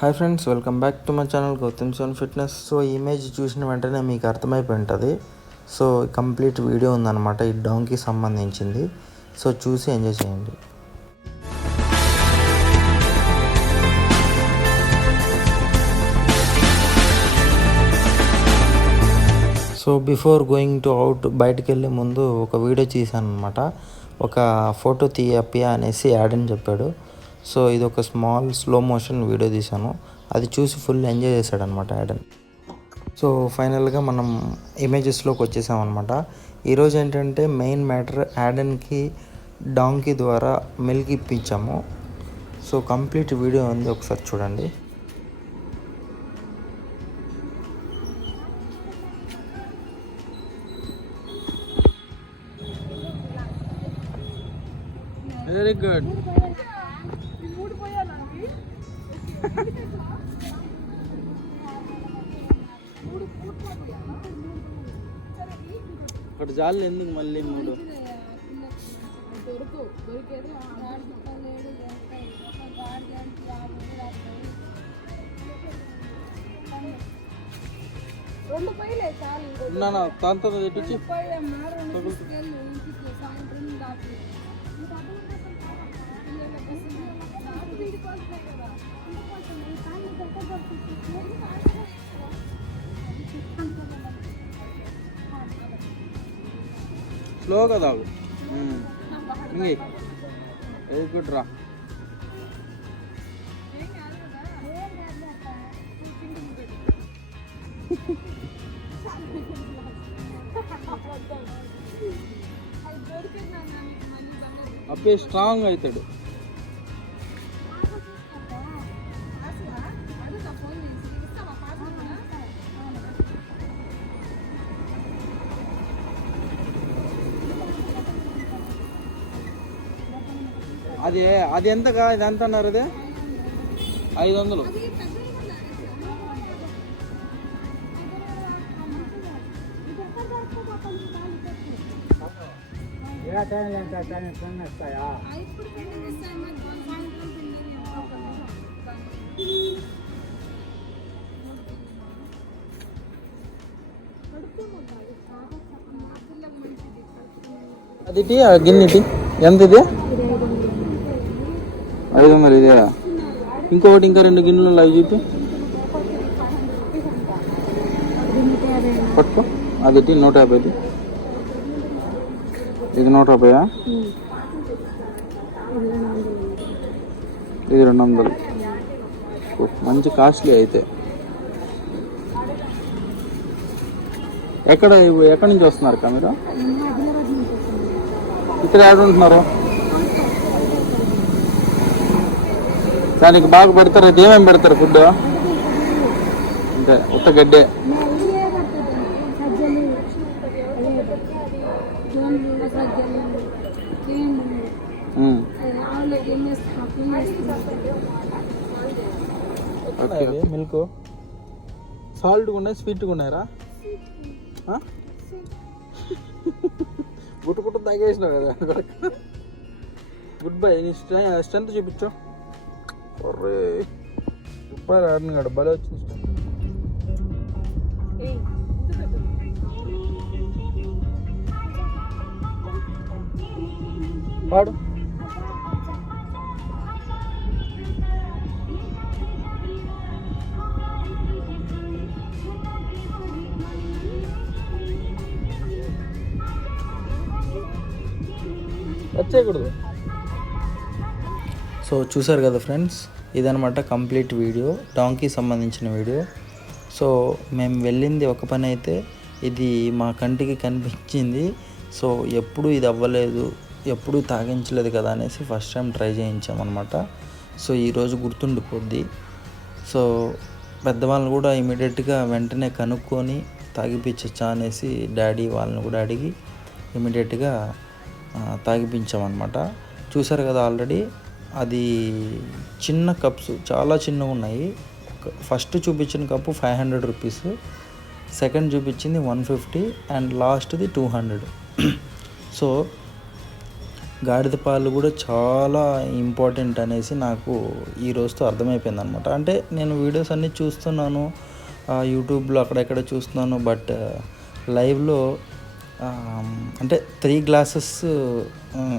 Hi friends welcome back to my channel Gautham son fitness. So image చూసిన వెంటనే మీకు అర్థమైపోయి ఉంటుంది సో కంప్లీట్ వీడియో ఉందన్నమాట ఈ డాంకి సంబంధించింది. సో చూసి ఎంజాయ్ చేయండి. So before going to out బయటకు వెళ్ళే ముందు ఒక వీడియో తీశాను అనమాట ఒక ఫోటో తీయపి అనేసి యాడ్ అని చెప్పాడు. సో ఇది ఒక స్మాల్ స్లో మోషన్ వీడియో తీశాను. అది చూసి ఫుల్ ఎంజాయ్ చేశాడనమాట యాడన్. సో ఫైనల్గా మనం ఇమేజెస్లోకి వచ్చేసామన్నమాట ఈరోజు ఏంటంటే మెయిన్ మ్యాటర్ యాడన్కి డాంకీ ద్వారా మిల్క్ ఇప్పించాము. సో కంప్లీట్ వీడియో ఉంది ఒకసారి చూడండి. వెరీ గుడ్ ఒకటి జాలు ఎందుకు మళ్ళీ మూడు? ఉన్నానా దాంతో తెప్పించి. స్లోగా తాగు. వెరీ గుడ్ రా అప్పే స్ట్రాంగ్ అవుతాడు. అది అది ఎంత ఇది ఎంత అన్నారు అది ఐదు వందలు అది టీ ఆ గిన్నె టీ. ఎంత ఇది? ఐదు వందలు ఇదే. ఇంకొకటి ఇంకా రెండు గిన్నెలు అవి చూపి. పట్టుకో. అది నూట యాభైది. ఇది నూట యాభైయా? ఇది రెండు వందలు. మంచి కాస్ట్లీ అయితే. ఎక్కడ ఎక్కడి నుంచి వస్తున్నారు అక్క మీరు? ఇక్కడ ఎక్కడ ఉంటున్నారు? దానికి బాగా పెడతారు? అది ఏమేమి పెడతారు ఫుడ్ అంతే ఉత్త గడ్డే. మిల్క్? సాల్ట్గా ఉన్నాయి స్వీట్గా ఉన్నాయరా గుట్టు గుట్టు తాగేసినావు కదా. Good bye. నీ స్ట్రెంత్ చూపించు. ఒర్రే సూపర్ ఆడినాడు భలే వచ్చింది strength. పాడు వచ్చేయకూడదు సో చూసారు కదా ఫ్రెండ్స్ ఇదనమాట కంప్లీట్ వీడియో డాంకీ సంబంధించిన వీడియో. సో మేము వెళ్ళింది ఒక పని అయితే ఇది మా కంటికి కనిపించింది. సో ఎప్పుడు ఇది అవ్వలేదు ఎప్పుడూ తాగించలేదు కదా అనేసి ఫస్ట్ టైం ట్రై చేయించామన్నమాట. సో ఈరోజు గుర్తుండిపోద్ది. సో పెద్దవాళ్ళు కూడా ఇమీడియట్గా వెంటనే కనుక్కొని తాగిపించచ్చా అనేసి డాడీ వాళ్ళని కూడా అడిగి ఇమీడియట్గా తాగిపించామన్నమాట. చూసారు కదా ఆల్రెడీ అది చిన్న కప్స్ చాలా చిన్నగా ఉన్నాయి. ఫస్ట్ చూపించిన cup five hundred rupees second చూపించింది వన్ ఫిఫ్టీ అండ్ లాస్ట్ది టూ హండ్రెడ్. సో గాడిద పాలు కూడా చాలా ఇంపార్టెంట్ అనేసి నాకు ఈ రోజుతో అర్థమైపోయింది అనమాట అంటే నేను వీడియోస్ అన్నీ చూస్తున్నాను యూట్యూబ్లో అక్కడెక్కడ చూస్తున్నాను బట్ లైవ్లో అంటే త్రీ గ్లాసెస్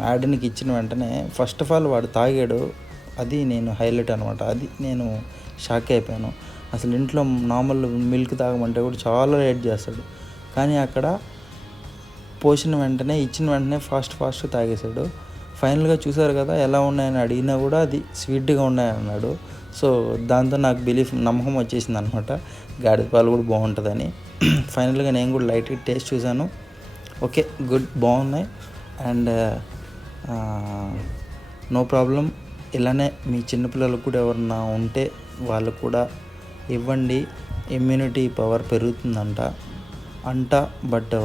యాడ్కి ఇచ్చిన వెంటనే ఫస్ట్ ఆఫ్ ఆల్ వాడు తాగాడు. అది నేను హైలైట్ అనమాట. అది నేను షాక్ అయిపోయాను. అసలు ఇంట్లో నార్మల్ మిల్క్ తాగమంటే కూడా చాలా లేట్ చేస్తాడు. కానీ అక్కడ పోసిన వెంటనే ఇచ్చిన వెంటనే ఫాస్ట్ ఫాస్ట్ తాగేశాడు. ఫైనల్గా చూసారు కదా ఎలా ఉన్నాయని అడిగినా కూడా అది స్వీట్గా ఉన్నాయన్నాడు సో దాంతో నాకు బిలీఫ్ నమ్మకం వచ్చేసింది అనమాట గాడిద పాలు కూడా బాగుంటుందని. ఫైనల్గా నేను కూడా లైట్గా టేస్ట్ చూశాను. ఓకే గుడ్ బాగున్నాయి. And no problem. ఇలానే మీ చిన్నపిల్లలకు కూడా ఎవరన్నా ఉంటే వాళ్ళకు కూడా ఇవ్వండి. ఇమ్యూనిటీ పవర్ పెరుగుతుందంట. అంట but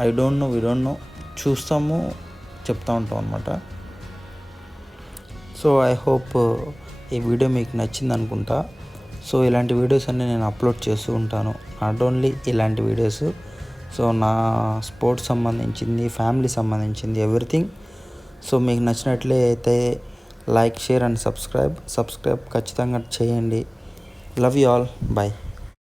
I don't know we don't know. చూస్తాము చెప్తా ఉంటాం అనమాట సో ఐ హోప్ ఈ వీడియో మీకు నచ్చింది అనుకుంటా. సో ఇలాంటి వీడియోస్ అన్నీ నేను అప్లోడ్ చేస్తూ ఉంటాను. నాట్ ఓన్లీ ఇలాంటి వీడియోస్. సో నా స్పోర్ట్స్ సంబంధించింది ఫ్యామిలీ సంబంధించింది ఎవ్రీథింగ్. సో మీకు నచ్చినట్లే అయితే like share and subscribe. Subscribe ఖచ్చితంగా చేయండి. Love you all. బాయ్